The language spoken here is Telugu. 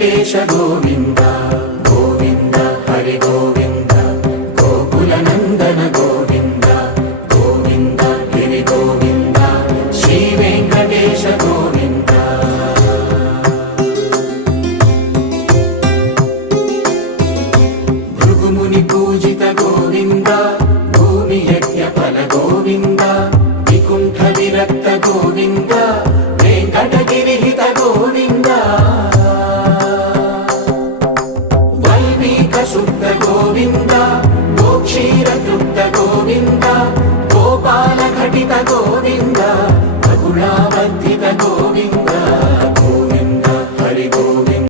వెంకటేశ గోవింద గోవింద హరి గోవింద గోకుల నందన గోవింద గోవింద గిరి గోవింద శ్రీ వెంకటేశ గోవింద భృగుముని పూజిత గోవింద భూమి యజ్ఞ ఫల గోవింద వికుంఠ విరక్త గోవింద వెంకటగిరిహిత గోవింద వల్మీక శుద్ధ గోవింద గోక్షీర తృప్త గోవింద గోపాల ఘటిత గోవింద బహుళావద్య